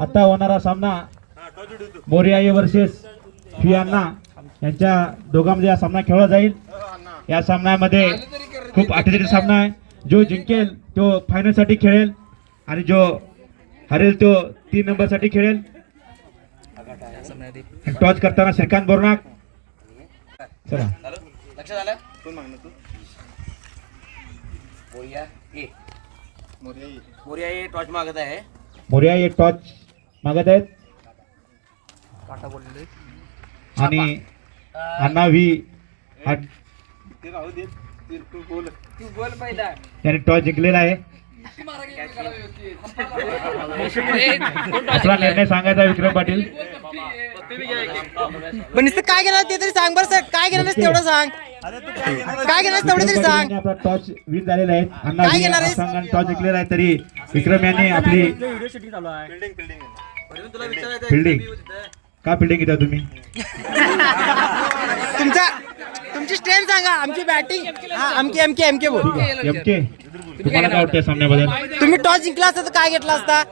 आता होणारा सामना मोरिया वर्सेस फियाना यांच्या दोघांमध्ये हा सामना खेळला जाईल। या सामन्यामध्ये खूप आठवडीचा सामना आहे। जो जिंकेल तो फायनल साठी खेळेल आणि जो हरेल तो 3 नंबर साठी खेळेल। टॉस करताना श्रीकांत बोरनाक चला लक्षात आलं कोण मागणं तू मोरिया ए टॉर्च मागत आहे। मोरिया एक टॉस मागत आहेत आणि अण्णा व्ही त्याने टॉस जिंकलेला आहे। आपला निर्णय सांगायचा विक्रम पाटील। पण काय घेणार ते तरी सांग बरं सर, काय घेणार तेवढं सांग, काय घेणार तेवढं तरी सांग। आपला टॉस विन झालेला आहे। अण्णा व्ही संघाने टॉस जिंकलेला आहे तरी विक्रम यांनी आपली फिल्डिंग का फिल्डिंग घेता तुम्ही? तुमची स्ट्रेंथ सांगा, आमची बॅटिंग एमके बोल। एमके तुम्हाला काय वाटतं सामन्याबद्दल? तुम्ही टॉस जिंकला असता तर काय घेतला असता?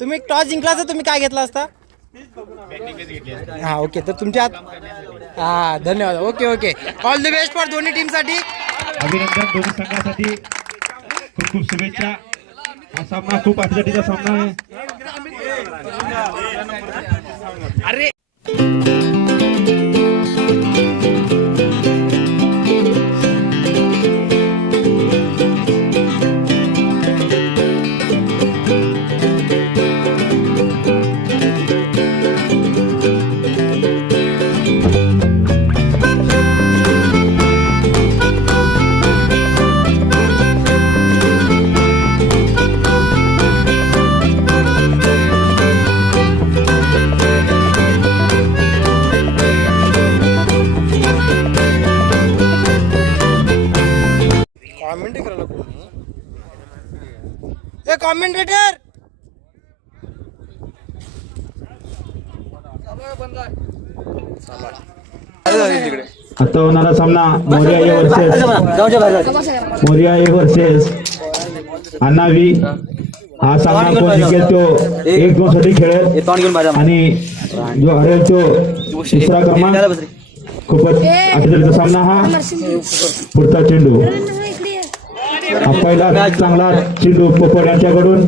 तुम्ही टॉस जिंकला असता तुम्ही काय घेतला असता? हा ओके, तर तुमच्या हा धन्यवाद। Okay all the best for दोन्ही टीम साठी। अभिनंदन दोन्ही संघासाठी, खूप खूप शुभेच्छा। हा सामना खूप आठवडीचा सामना आहे। अरे कॉमेंटेटर आता होणारा सामना मोरिया वर्सेस अण्णा व्ही। हा सामना कोण जिंकेल तो 1-2 साठी खेळेल आणि जो हरेल तो दुसरा क्रमांक। खूपच आठवडीचा सामना हा। पुढचा चेंडू पहिला चांगला चेंडू पोपट यांच्याकडून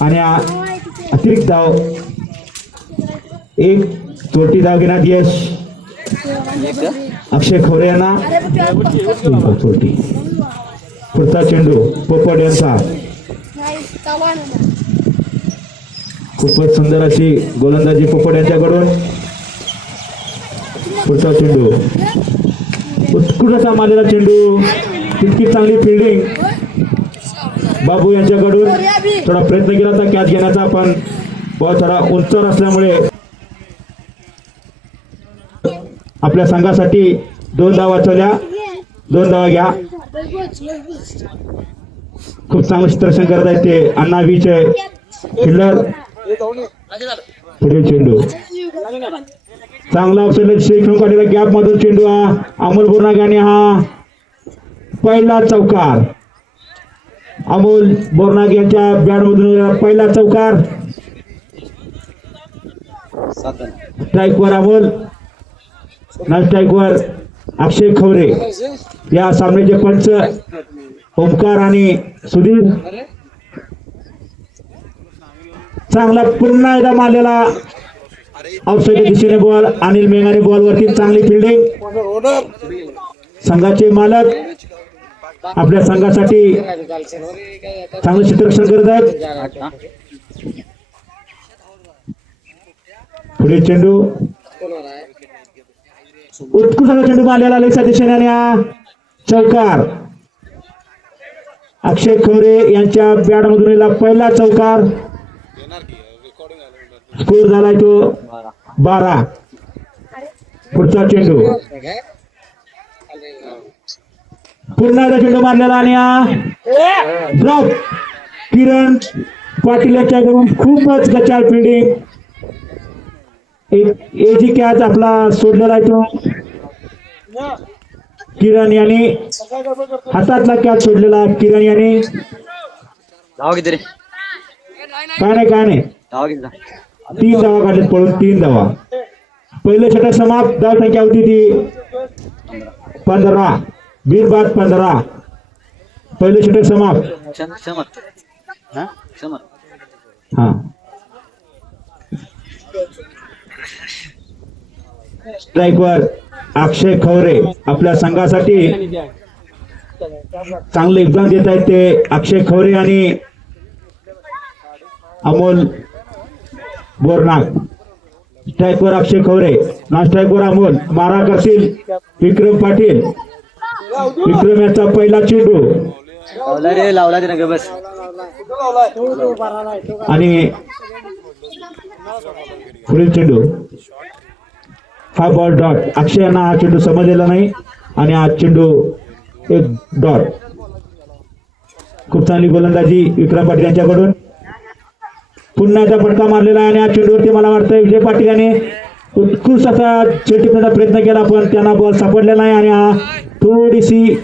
आणि अतिरिक्त धाव, एक चोटी धाव घेण्यात यश अक्षय खवरे यांना। चोटी पुढचा चेंडू पोपट यांचा। खूपच सुंदर अशी गोलंदाजी पोपट यांच्याकडून। पुढचा चेंडू उत्कृष्ट असा मारलेला चेंडू, तितकी चांगली फिल्डिंग बाबू यांच्याकडून। थोडा प्रयत्न केला होता कॅच घेण्याचा पण बॉल थोडा उंचर असल्यामुळे आपल्या संघासाठी 2 धावा वाचवल्या। 2 धावा घ्या। खूप चांगलं क्षेत्ररक्षण करत आहेत ते अण्णा व्हीचे फिल्डर। पुढील चेंडू चांगला खेळून काढलेला गॅप मधून चेंडू हा अमोल बोरनाक यांनी हा पहिला चौकार। अमोल बोरनाक यांच्या बॅट मधून पहिला चौकार। स्ट्राईकवर अमोल, नॉन स्ट्राईकवर अक्षय खवरे। या सामन्याचे पंच ओमकार आणि सुधीर। चांगला पुन्हा एकदा मारलेला आउटसाइड दिशेने बॉल, अनिल मेघाने बॉल वरती चांगली फिल्डिंग। संघाचे मालक आपल्या संघासाठी चांगलं क्षेत्ररक्षण करत आहेत। पुढे चेंडू उत्कृष्ट चेंडू मारलेला लेगच्या दिशेने आणि हा चौकार। अक्षय खवरे यांच्या बॅट मधून पहिला चौकार। स्कोर झालाय तो 12। पुढचा चेंडू पुन्हा एकदा चेंडू मारलेला आणि ड्रॉप किरण पाटील यांच्याकडून खूपच गचाळ फिल्डिंग। एक एजी कॅच आपला सोडलेला आहे तो किरण यांनी हातातला कॅच सोडलेला किरण यांनी। धाव किती रे? काय नाही धाव किती? 3 धावा काढलेत पळून, 3 धावा. पहिलं षटक समाप्त. धाव संख्या होती ती 15. बिनबाद 15. पहिलं षटक समाप्त. हा, स्ट्राईकवर अक्षय खवरे आपल्या संघासाठी चांगले योगदान देत आहेत ते अक्षय खवरे आणि अमोल बोरनाग. स्ट्राईकवर अक्षय खवरे, नॉन स्ट्राईकवर अमोल. मारा करतील विक्रम पाटील. विक्रम याचा पहिला चेंडू आणि पुढील चेंडू. 5 बॉल डॉट. अक्षय यांना हा चेंडू समजलेला नाही आणि हा चेंडू 1 डॉट. खूप चांगली गोलंदाजी विक्रम पाटील यांच्याकडून. पुन्हा एकदा फटका मारलेला आहे आणि या चेंडूवरती मला वाटतं विजय पाटील यांनी उत्कृष्ट असा चेंडू टिपण्याचा प्रयत्न केला पण त्यांना बॉल सापडला नाही आणि हा थोडीशी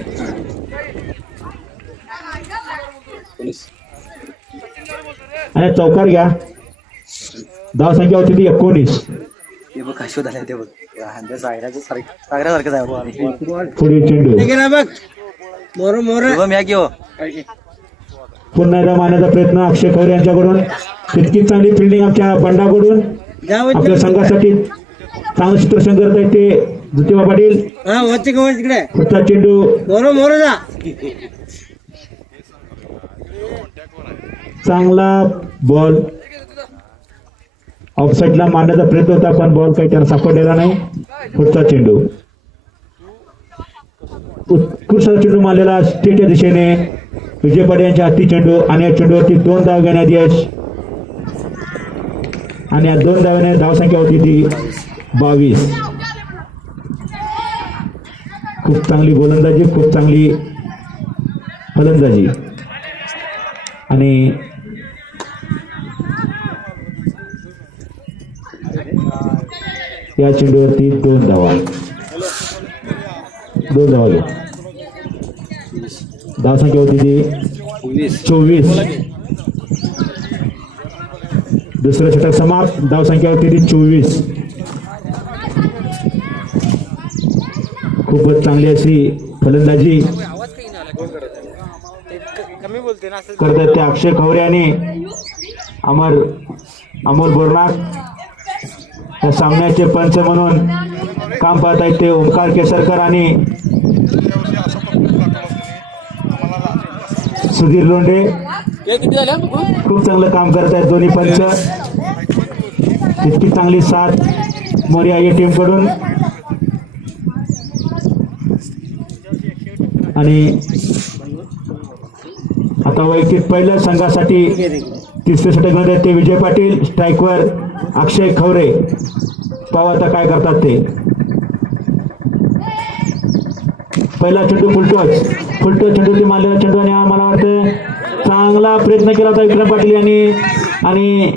आणि चौकार घ्या. धाव संख्या होती ती 19. पुढील चेंडू पुन्हा एकदा मारण्याचा प्रयत्न अक्षय खवरे यांच्याकडून. तितकीच चांगली फिल्डिंग आमच्या बंडाकडून. आपल्या संघासाठी चांगलं चित्रक्षण करत आहेत ते ज्योतिबा पाटील. पुढचा चेंडू चांगला बॉल ऑफसाईडला मारण्याचा प्रयत्न होता पण बॉल काही त्याला सापडलेला नाही. पुढचा चेंडू उत्कृष्ट चेंडू मारलेला स्टेटच्या दिशेने विजय पाटील यांच्या हाती चेंडू आणि या चेंडूवरती 2 धाव घेण्यात यश आणि या 2 धावाने धावसंख्या होती ती 22. खूप चांगली गोलंदाजी, खूप चांगली फलंदाजी आणि या चेंडूवरती 2 धावा. 2 धावा घेत. धावसंख्या होती ती 24. दुसरं षटक समाप्त. धावसंख्या होती ती 24. खूपच चांगली अशी फलंदाजी करतात ते अक्षय खवरे आणि अमोल बोरनाग. या सामन्याचे पंच म्हणून काम पाहत आहेत ते ओमकार केसरकर आणि सुधीर लोंढे. खूप चांगलं काम करत आहेत दोन्ही पंच. इतकी चांगली साथ मोरिया या टीम कडून आणि आता वैयक्तिक पहिल्या संघासाठी तिसरे षटक मध्ये ते विजय पाटील. स्ट्राईकवर अक्षय खवरे. पाहू आता काय करतात ते. पहिला चेंडू फुलटो चेंडू मारलेला चेंडू आणि मला वाटतं चांगला प्रयत्न केला होता विक्रम पाटील यांनी आणि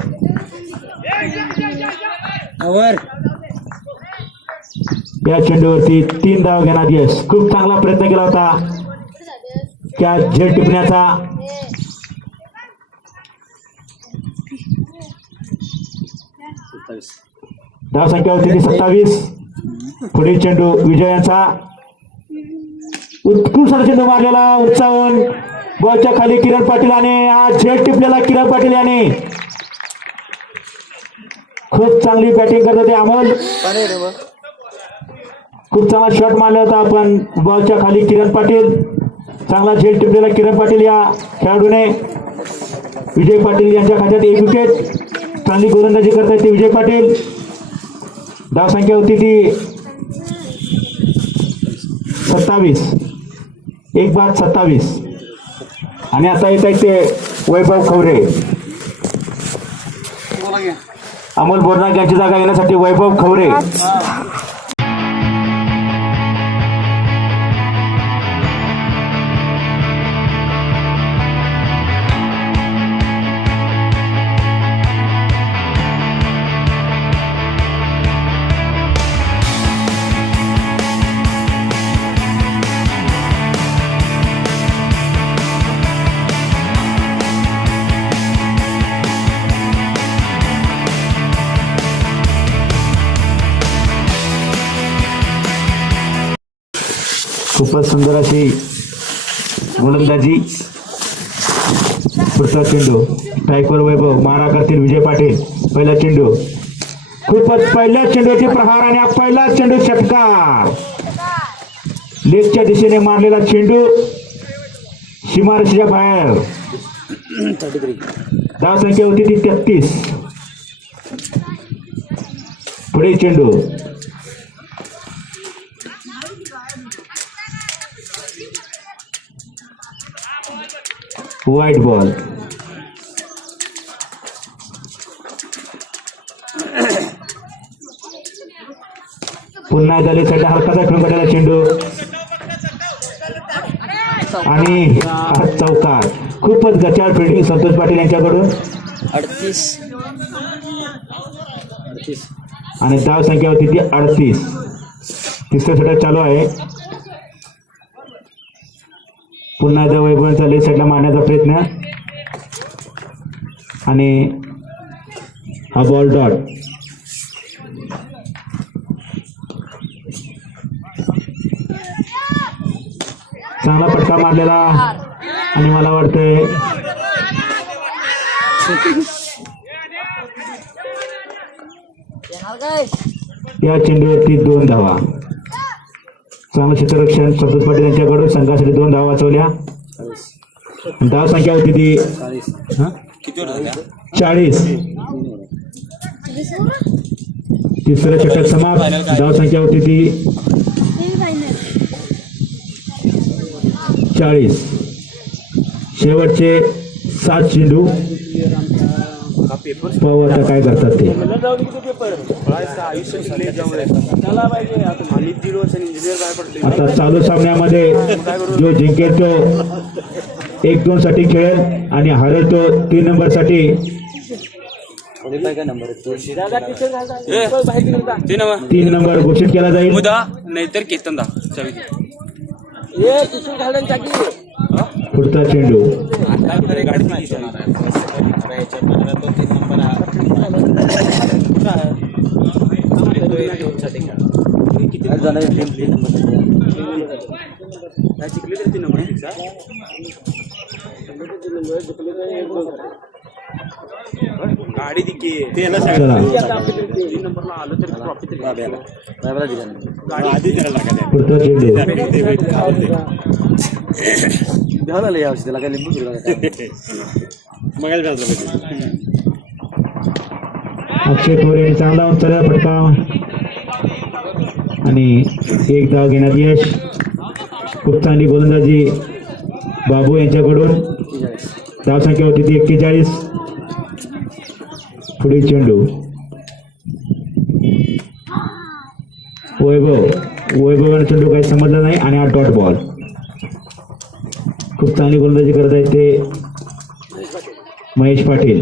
या चेंडूवरती 3 धाव घेण्यात यश. खूप चांगला प्रयत्न केला होता त्या झेल टिपण्याचा. धाव संख्या होती ती 27. पुढील चेंडू विजयांचा. उत्कृष्ट चेंडू मारलेला उंचावून बॉलच्या खाली किरण पाटील आणि हा झेल टिपलेला किरण पाटील याने. खूप चांगली बॅटिंग करत होते अमोल. खूप चांगला शॉट मारला होता पण बॉलच्या खाली किरण पाटील. चांगला झेल टिपलेला किरण पाटील या खेळाडूने. विजय पाटील यांच्या खात्यात 1 विकेट. चांगली गोलंदाजी करत आहेत ते विजय पाटील. धाव संख्या होती ती 27. 1 बाद 27 आणि आता येत आहेत ते वैभव खवरे. अमोल बोरनाग यांची जागा घेण्यासाठी वैभव खवरे. खूपच सुंदर अशी गोलंदाजी. पुढचा चेंडू स्ट्राईकवर वैभव, मारा करतील विजय पाटील. पहिला चेंडू, खूपच पहिल्या चेंडूचे प्रहार आणि हा पहिला चेंडू षटकार. लेगच्या दिशेने मारलेला चेंडू सीमारेषेच्या बाहेर. धावसंख्या होती ती 33. पुढे चेंडू, व्हाईट बॉल. पुन्हा एकदा लेगसाठी हलकाचा खेळून काढलेला चेंडू आणि चौकार. खूपच गचाळ फिल्डिंग संतोष पाटील यांच्याकडून. 38 आणि धाव संख्या होती ती 38. तिसरा षटक चालू आहे. पुन्हा एकदा वैभवांचा लेग साईडला मारण्याचा प्रयत्न आणि हा बॉल डॉट. चांगला पटका मारलेला आणि मला वाटतंय या चेंडूवरती 2 धावा. चांगलं क्षेत्ररक्षण संतोष पाटील यांच्याकडून. संघासाठी 2 धावा वाचवल्या. धाव संख्या होती ती 40. तिसरं षटक समाप्त. धाव संख्या होती ती 40. शेवटचे 7 चेंडू. पाहू आता काय करतात ते. आता चालू सामन्यामध्ये जो जिंकेल तो 1-2 साठी खेळेल आणि हरेल तो 3 नंबर साठी 3 नंबर घोषित केला जाईल. नाहीतर केतनदा पुढचा चेंडू, गाडी दिकी पुढचा चेंडू, त्याला काय लिंबू अक्षय थोरे यांनी चांगला उचलला फटका आणि 1 धाव घेण्यात यश. खूप चांगली गोलंदाजी बाबू यांच्याकडून. धाव संख्या होती ती 41. पुढील चेंडू, वैभवाने चेंडू काही समजला नाही आणि हा डॉट बॉल. खूप चांगली गोलंदाजी करत आहेत ते महेश पाटील.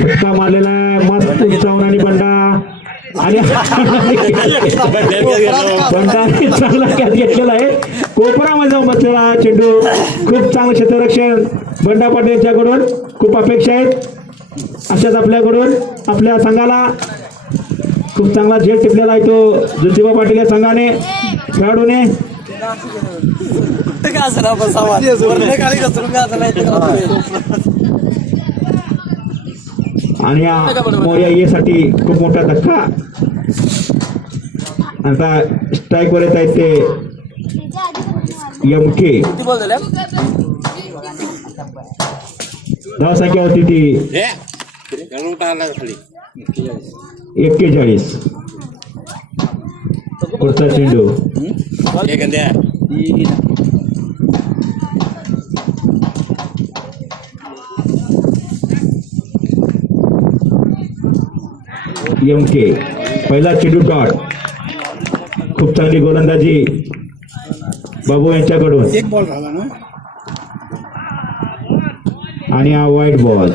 फटका मारलेला मस्त उंचावून आणि बंडा आणि बंडाने चांगला कॅच घेतलेला आहे. कोपरामध्ये जाऊन बसलेला चेंडू. खूप चांगलं क्षेत्ररक्षण बंडा पाटील यांच्याकडून. खूप अपेक्षा आहेत अशाच आपल्याकडून. आपल्या संघाला खूप चांगला झेल टिपलेला आहे तो ज्योतिबा पाटील या संघाने, खेळाडूने. आणि या मोर्या येसाठी खूप मोठा धक्का. आता स्ट्राईक वर येत आहेत ते MK. धाव संख्या होती ती 41. पुढचा चेंडू, MK. पहिला चेंडू डॉट. खूप चांगली गोलंदाजी बाबू यांच्याकडून. 1 बॉल झाला ना आणि हा व्हाईट बॉल.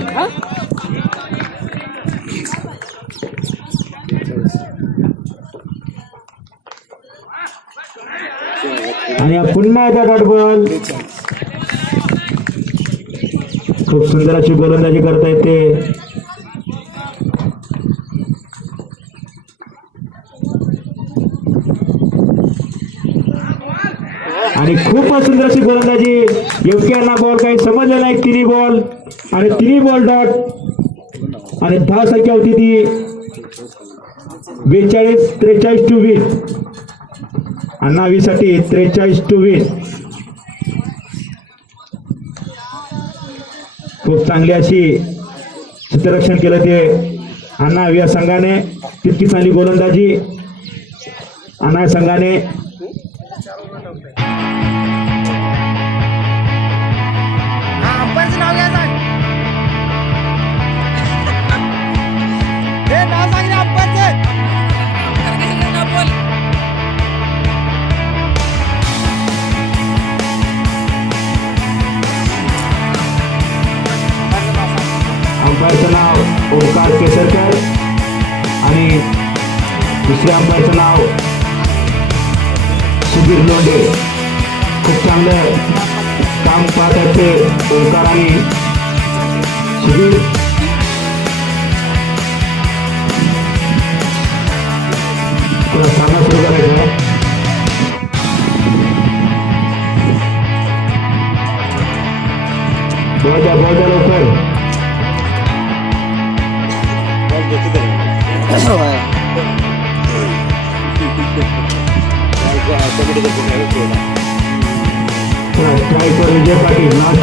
आणि हा पुन्हा एकदा डॉट बॉल. खूप सुंदर अशी गोलंदाजी करता येते. आणि खूपच सुंदर अशी गोलंदाजी. योग्यांना बॉल काही समजलं नाही. तिन्ही बॉल आणि तिन्ही बॉल डॉट आणि धाव संख्या होती ती 42-43 अण्णा वीसाठी 43-20. खूप चांगली अशी क्षेत्ररक्षण केलं ते अण्णा या संघाने. तितकी चांगली गोलंदाजी अण्णा संघाने. अंपायरचं नाव घ्या सांग. हे नाव सांग रे अंपायरचं. अंपायरचं नाव ओंकार केसरकर आणि दुसऱ्या अंपायरचं नाव सुधीर लोंढे. खूप चांगलं काम पाहत आहेत ते ओंकार आणि सुधीर. पुन्हा सामना सुरू करायचा आहे. बॉल द्या लवकर. स्ट्रायकर विजय पाटील. नाव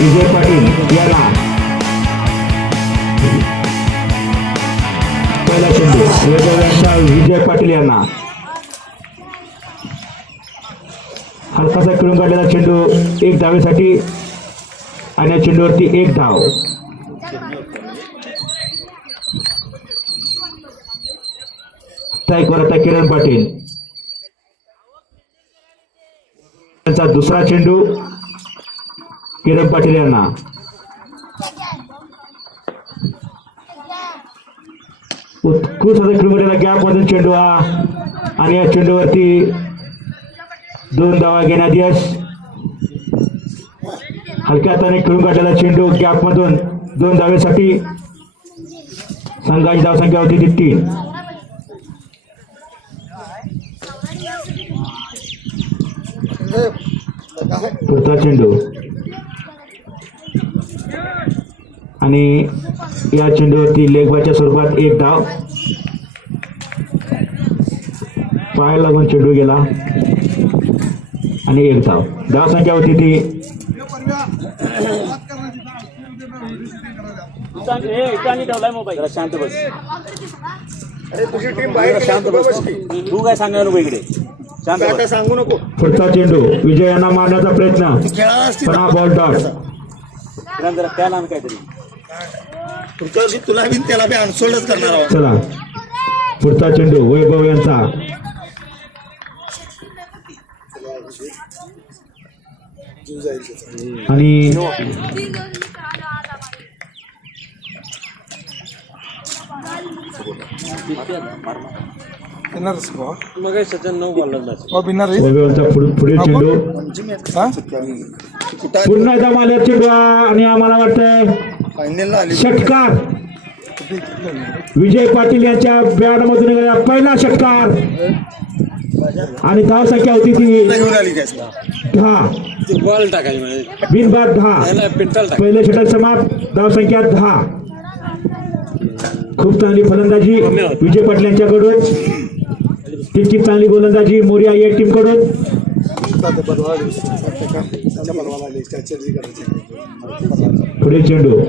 विजय पाटील याला पहिला चेंडू. विजय पाटील यांना हलकासा खेळून काढलेला चेंडू 1 धावेसाठी आणि या चेंडूवरती 1 धाव. स्ट्राईकवर आता किरण पाटील. त्यांचा दुसरा चेंडू किरण पाटील यांना. उत्कृष्ट खेळून गॅप मधून चेंडू हा आणि या चेंडूवरती 2 धावा घेण्यात यश. हलक्या हाताने खेळून काढलेला चेंडू गॅप मधून 2 धावेसाठी. संघाची धावसंख्या होती ती 3. पुढचा चेंडू आणि या चेंडूवरती लेगबाच्या स्वरूपात 1 धाव. पाय लागून चेंडू गेला आणि 1 धाव. धाव संख्या होती ती शांत बस. शांत बस. तू काय सांगायला नको इकडे. सांगू नको. पुढचा चेंडू विजय यांना मारण्याचा प्रयत्न पण हा बॉल डॉट. त्याला काहीतरी तुला बी त्याला बी अनसोल्डच करणार आहोत. चला पुढचा चेंडू वैभव यांचा. आणि मग सचिन 9 बॉलला वैभवचा पुढील चेंडू पुन्हा एकदा मारला चेंडू आणि आम्हाला वाटतंय षटकार. विजय पाटील यांच्या बॅट मधून निघालेला पहिला षटकार आणि धाव संख्या होती ती 10. बॉल टाकायची बिनबाद 10. पहिले षटक समाप्त. धाव संख्या 10. खूप चांगली फलंदाजी विजय पाटील यांच्याकडून. तितकी चांगली गोलंदाजी मोरिया या टीम कडून. पुढे चेंडू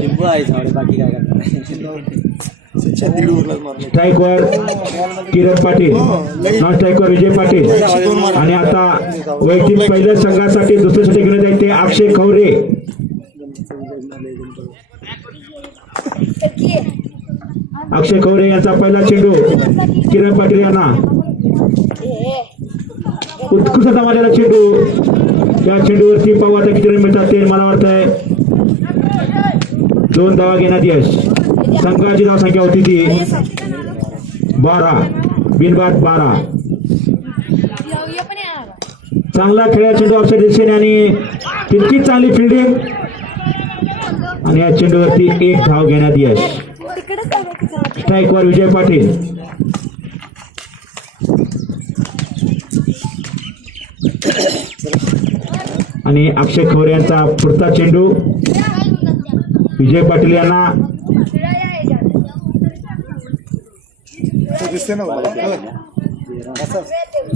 स्ट्राईकवर किरण पाटील. नॉन स्ट्राईकवर विजय पाटील. आणि आता वैयक्तिक पहिल्या संघासाठी दुसरे षटक घेण्यात येईल ते अक्षय खवरे. अक्षय खवरे यांचा पहिला चेंडू किरण पाटील यांना. उत्कृष्ट समाजाला चेंडू. त्या चेंडूवरती पाहू आता किती रन मिळतात ते. मला वाटतंय 2 धावा घेण्यात यश. संघाची धाव संख्या होती ती 12. बिनबाद 12. चांगला खेळा चेंडू ऑफसाईड दिशेने आणि तितकीच चांगली फिल्डिंग आणि या चेंडूवरती 1 धाव घेण्यात यश. स्ट्राईकवर विजय पाटील. आणि अक्षय खवरे यांचा पुढचा चेंडू विजय पाटील यांना दिसते ना मला.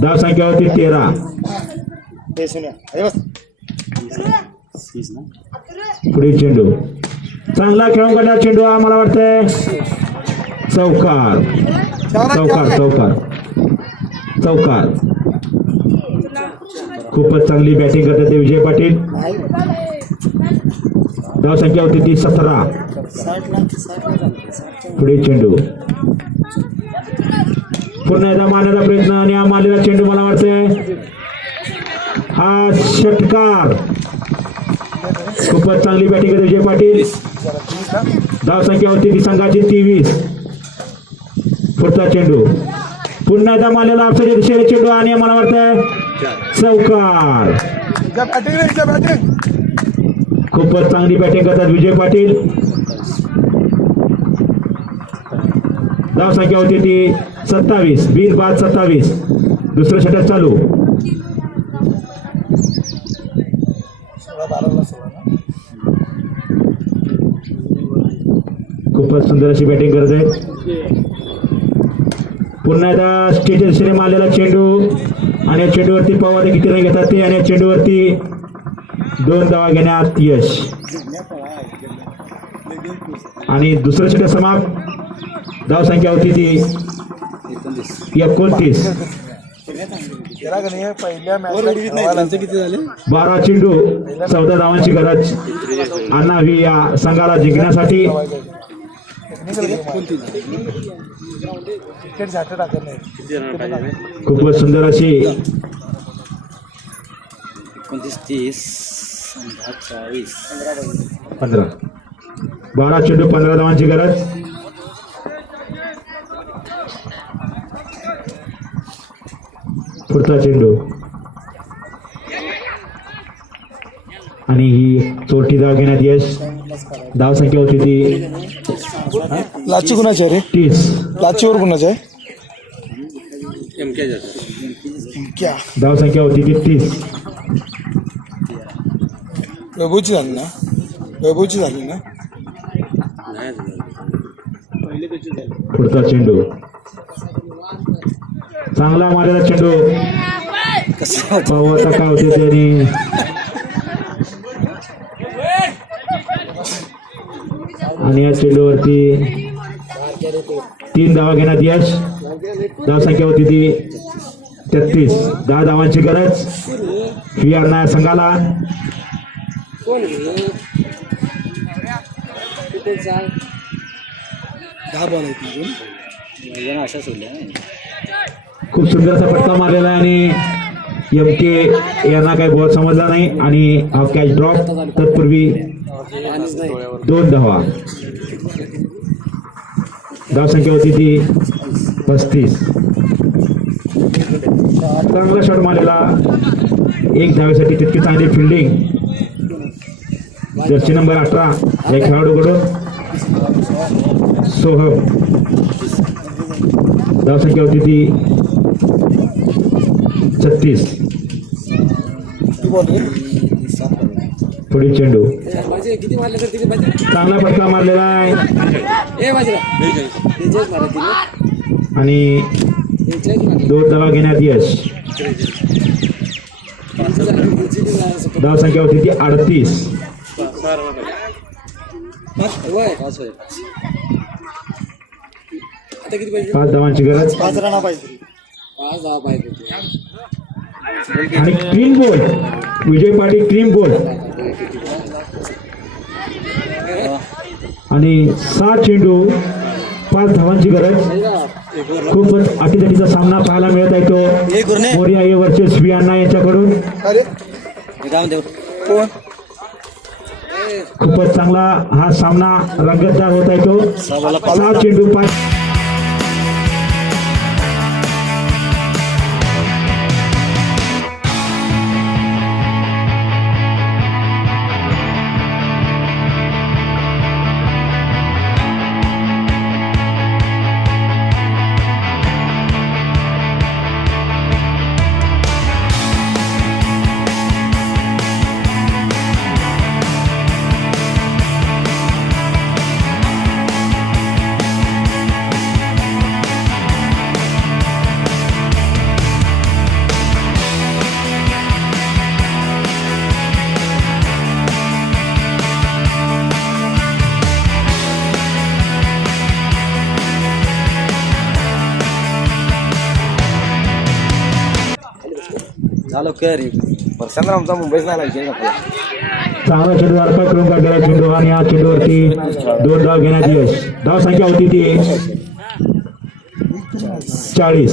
धाव संख्या होती 13. हे सुन्या. हे बस. पुढील चेंडू चांगला खेळून काढला चेंडू हा मला वाटतंय चौकार चौकार चौकार चौकार. खूपच चांगली बॅटिंग करतात ते विजय पाटील. धाव संख्या होती ती 17. पुढील चेंडू पुन्हा एकदा मारण्याचा प्रयत्न आणि हा मारलेला चेंडू मला वाटतंय हा षटकार. खूपच चांगली बॅटिंग करते विजय पाटील. धाव संख्या होती ती संघाची 23. पुढचा चेंडू पुन्हा एकदा मारलेला आपल्या दिशेने चेंडू आणि मला वाटतंय चौकार. खूपच चांगली बॅटिंग करतात विजय पाटील. धाव संख्या होती ती 27. 20 बाद 27. दुसरं षटक चालू. खूपच सुंदर अशी बॅटिंग करत आहे. पुन्हा एकदा स्टेजच्या दिशेने मारलेला चेंडू आणि चेंडूवरती पवार किती रन घेतात ते आणि चेंडूवरती 2 धावा घेण्यात यश आणि दुसरं षटक समाप्त. धाव संख्या होती ती 29. पहिल्या मॅच किती झाले? 12 चेंडू 14 धावांची गरज आणावी या संघाला जिंकण्यासाठी. खूपच सुंदर अशी 15 12 चेंडू 15 धावांची गरज. पुढचा चेंडू आणि ही चोरटी धाव घेण्यात यश. धाव संख्या होती ती लाची कुणाची आहे रे? 30. लाचीवर कुणाची आहे? क्या धाव संख्या होती ती 30. वैभवची झाली ना? वैभवची झाली ना? पुढचा चेंडू चांगला मारलेला चेंडू पाहू आता काय होते त्यांनी. आणि या चेंडूवरती 3 धावा घेण्यात यश. धाव संख्या होती ती 33. 10 धावांची गरज या संघाला. खूप सुंदर असा फटका मारलेला आहे आणि एमके यांना काही बॉल समजला नाही आणि हा कॅच ड्रॉप. तत्पूर्वी 2 धावा. धाव संख्या होती ती 35. चांगला शॉट मारलेला 1 धावेसाठी तितकी चांगली फिल्डिंग जर्सी नंबर 18 या खेळाडूकडून सोहम. धाव संख्या होती ती 36. पुढील चेंडू चांगला फटका मारलेला आहे आणि 2 धावा घेण्यात यश. धाव संख्या होती ती 38. 5 धावांची गरज 5 रन पाहिजे. आणि clean ball Vijay Patil. Clean ball आणि 6 चेंडू 5 धावांची गरज. खूपच अटीतटीचा सामना पाहायला मिळत आहे तो मोरिया ए वर्सेस वियांना यांच्याकडून. अरे कोण? खूपच चांगला हा सामना रंगतदार होत आहे तो. 6 चेंडू 5 झालं काय रे वर्षांना आमचा मुंबईच नाही लागेल चांगला चेंडू अर्पण करून काढलेला चेंडू आणि या चेंडूवरती 2 धाव घेण्यात यश. धाव संख्या होती ती 40.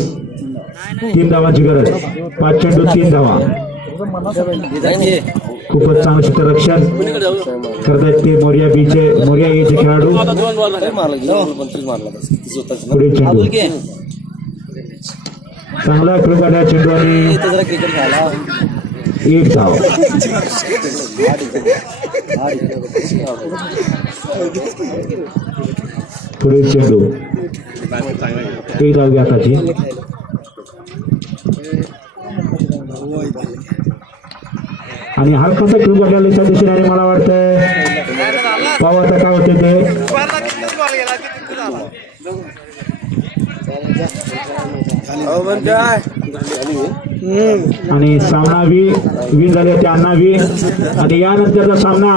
3 धावांची गरज. 5 चेंडू 3 धावा. खूपच चांगलं क्षेत्ररक्षण करतायत ते मोर्या एचे खेळाडू. पुढे चेंडू चांगला खेळून काढला चेंडू आणि 1 धाव. पुढे चेंडू 1 धाव घ्याताची. आणि हलकासा खेळून काढलेला त्या दिशेने आणि मला वाटतंय पाहू आता काय होते ते. आणि सामना विन झाले ते अण्णावी. आणि यानंतरचा सामना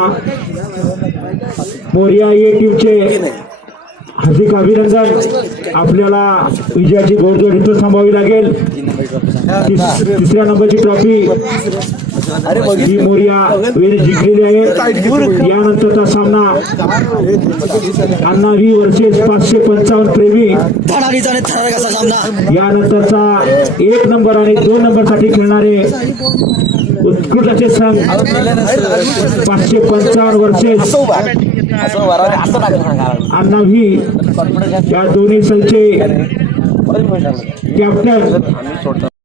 मोरिया ए टीमचे हार्दिक अभिनंदन. आपल्याला विजयाची घोडदौड इथं थांबावी लागेल. तिसऱ्या नंबरची ट्रॉफी ही मोरिया वेळी जिंकलेली आहे. यानंतरचा सामना अण्णावी वर्सेस 555 प्रेमी. यानंतरचा 1 नंबर आणि 2 नंबर साठी खेळणारे उत्कृष्ट असे संघ 555 वर्सेस अण्णावी. या दोन्ही संघचे कॅप्टन